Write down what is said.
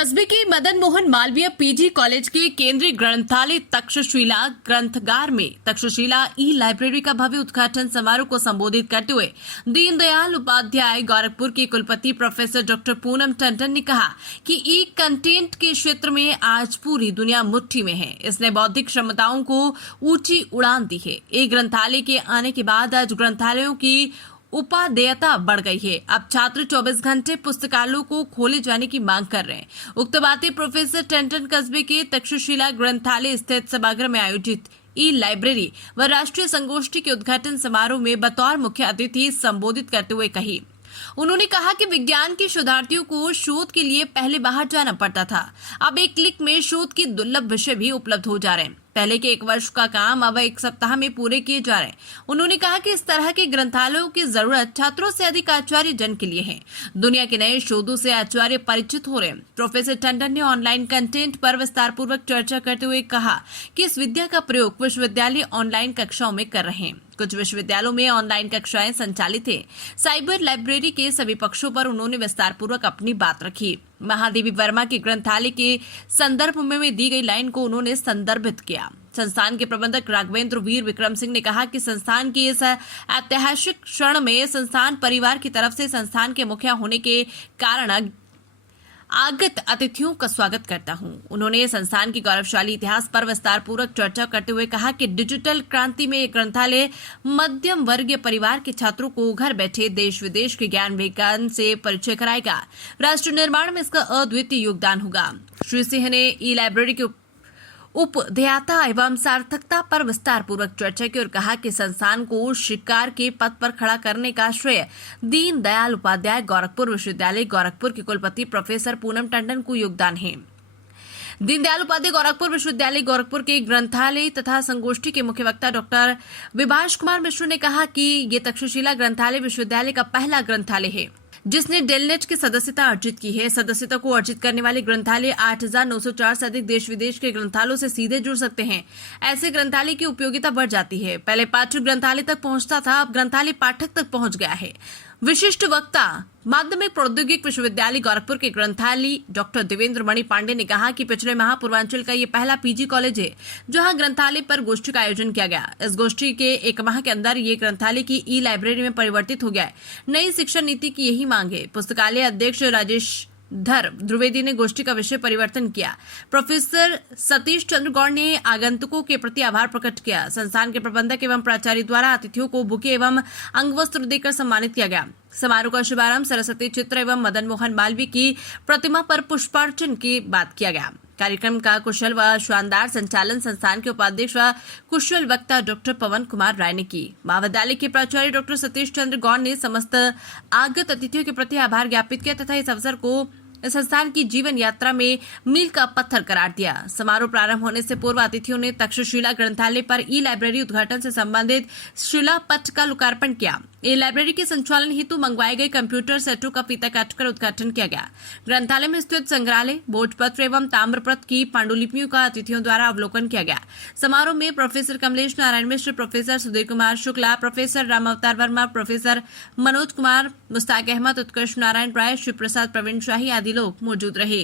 कस्बे के Madan Mohan Malviya PG college के केंद्रीय ग्रंथालय तक्षशिला ग्रंथगार में तक्षशिला ई लाइब्रेरी का भव्य उद्घाटन समारोह को संबोधित करते हुए दीनदयाल उपाध्याय गोरखपुर के कुलपति प्रोफेसर डॉक्टर पूनम टंडन ने कहा कि ई कंटेंट के क्षेत्र में आज पूरी दुनिया मुट्ठी में है। इसने बौद्धिक क्षमताओं को ऊंची उड़ान दी है। ई ग्रंथालय के आने के बाद आज ग्रंथालयों की उपादेयता बढ़ गई है। अब छात्र 24 घंटे पुस्तकालयों को खोले जाने की मांग कर रहे हैं। उक्त बातें प्रोफेसर टंडन कस्बे के तक्षशिला ग्रंथालय स्थित सभागृह में आयोजित ई लाइब्रेरी व राष्ट्रीय संगोष्ठी के उद्घाटन समारोह में बतौर मुख्य अतिथि संबोधित करते हुए कही। उन्होंने कहा कि विज्ञान के शोधार्थियों को शोध के लिए पहले बाहर जाना पड़ता था। अब एक क्लिक में शोध की दुर्लभ विषय भी उपलब्ध हो जा रहे हैं। पहले के 1 वर्ष का काम अब 1 सप्ताह में पूरे किए जा रहे हैं। उन्होंने कहा कि इस तरह के ग्रंथालयों की जरूरत छात्रों से अधिक आचार्य जन के लिए है। दुनिया के नए शोधों से आचार्य परिचित हो रहे हैं। प्रोफेसर टंडन ने ऑनलाइन कंटेंट पर विस्तार पूर्वक चर्चा करते हुए कहा कि इस विद्या का प्रयोग विश्वविद्यालय ऑनलाइन कक्षाओं में कर रहे हैं। कुछ विश्वविद्यालयों में ऑनलाइन कक्षाएं संचालित है। साइबर लाइब्रेरी के सभी पक्षों पर उन्होंने विस्तार पूर्वक अपनी बात रखी। महादेवी वर्मा के ग्रंथालय के संदर्भ में दी गई लाइन को उन्होंने संदर्भित किया। संस्थान के प्रबंधक राघवेंद्र वीर विक्रम सिंह ने कहा कि संस्थान की इस ऐतिहासिक क्षण में संस्थान परिवार की तरफ से संस्थान के मुखिया होने के कारण आगत अतिथियों का स्वागत करता हूं। उन्होंने संस्थान की गौरवशाली इतिहास पर विस्तार पूर्वक चर्चा करते हुए कहा कि डिजिटल क्रांति में एक ग्रंथालय मध्यम वर्गीय परिवार के छात्रों को घर बैठे देश विदेश के ज्ञान विज्ञान से परिचय कराएगा। राष्ट्र निर्माण में इसका अद्वितीय योगदान होगा। श्री सिंह ने ई लाइब्रेरी के उपध्याता एवं सार्थकता पर विस्तार पूर्वक चर्चा की और कहा कि संस्थान को शिकार के पद पर खड़ा करने का श्रेय दीनदयाल उपाध्याय गोरखपुर विश्वविद्यालय गोरखपुर के कुलपति प्रोफेसर पूनम टंडन को योगदान है। दीनदयाल उपाध्याय गोरखपुर विश्वविद्यालय गोरखपुर के ग्रंथालय तथा संगोष्ठी के मुख्य वक्ता डॉक्टर विभाष कुमार मिश्र ने कहा कि ये तक्षशिला ग्रंथालय विश्वविद्यालय का पहला ग्रंथालय है जिसने डेलनेट की सदस्यता अर्जित की है। सदस्यता को अर्जित करने वाले ग्रंथालय 8,904 से अधिक देश विदेश के ग्रंथालयों से सीधे जुड़ सकते हैं। ऐसे ग्रंथालय की उपयोगिता बढ़ जाती है। पहले पाठक ग्रंथालय तक पहुंचता था, अब ग्रंथालय पाठक तक पहुंच गया है। विशिष्ट वक्ता माध्यमिक प्रौद्योगिक विश्वविद्यालय गोरखपुर के ग्रंथालय डॉक्टर देवेंद्र मणि पांडे ने कहा कि पिछले माह पूर्वांचल का ये पहला पीजी कॉलेज है जहां ग्रंथालय पर गोष्ठी का आयोजन किया गया। इस गोष्ठी के 1 माह के अंदर ये ग्रंथालय की ई लाइब्रेरी में परिवर्तित हो गया है। नई शिक्षा नीति की यही मांग है। पुस्तकालय अध्यक्ष राजेश द्विवेदी ने गोष्ठी का विषय परिवर्तन किया। प्रोफेसर सतीश चंद्र गौड़ ने आगंतुकों के प्रति आभार प्रकट किया। संस्थान के प्रबंधक एवं प्राचार्य द्वारा अतिथियों को बुके एवं अंगवस्त्र देकर सम्मानित किया गया। समारोह का शुभारंभ सरस्वती चित्र एवं मदन मोहन मालवीय की प्रतिमा पर पुष्पार्चन के बाद किया गया। कार्यक्रम का कुशल व शानदार संचालन संस्थान के उपाध्यक्ष व कुशल वक्ता डॉक्टर पवन कुमार राय ने की। महाविद्यालय के प्राचार्य डॉक्टर सतीश चंद्र गौड़ ने समस्त आगत अतिथियों के प्रति आभार ज्ञापित किया तथा इस अवसर को संस्थान की जीवन यात्रा में मील का पत्थर करार दिया। समारोह प्रारंभ होने से पूर्व अतिथियों ने तक्षशिला ग्रंथालय पर ई लाइब्रेरी उद्घाटन से संबंधित शिलापट का लोकार्पण किया। ई लाइब्रेरी के संचालन हेतु मंगवाए गए कंप्यूटर सेटों का फीता काटकर उद्घाटन किया गया। ग्रंथालय में स्थित संग्रहालय, भोजपत्र एवं ताम्रपत्र की पांडुलिपियों का अतिथियों द्वारा अवलोकन किया गया। समारोह में professor Kamlesh Narayan Mishra, professor Sudhir Kumar Shukla, professor Ram अवतार वर्मा, प्रोफेसर मनोज कुमार, मुस्ताक अहमद, उत्कर्ष नारायण राय, शिव प्रसाद, प्रवीण शाही आदि लोग मौजूद रहे।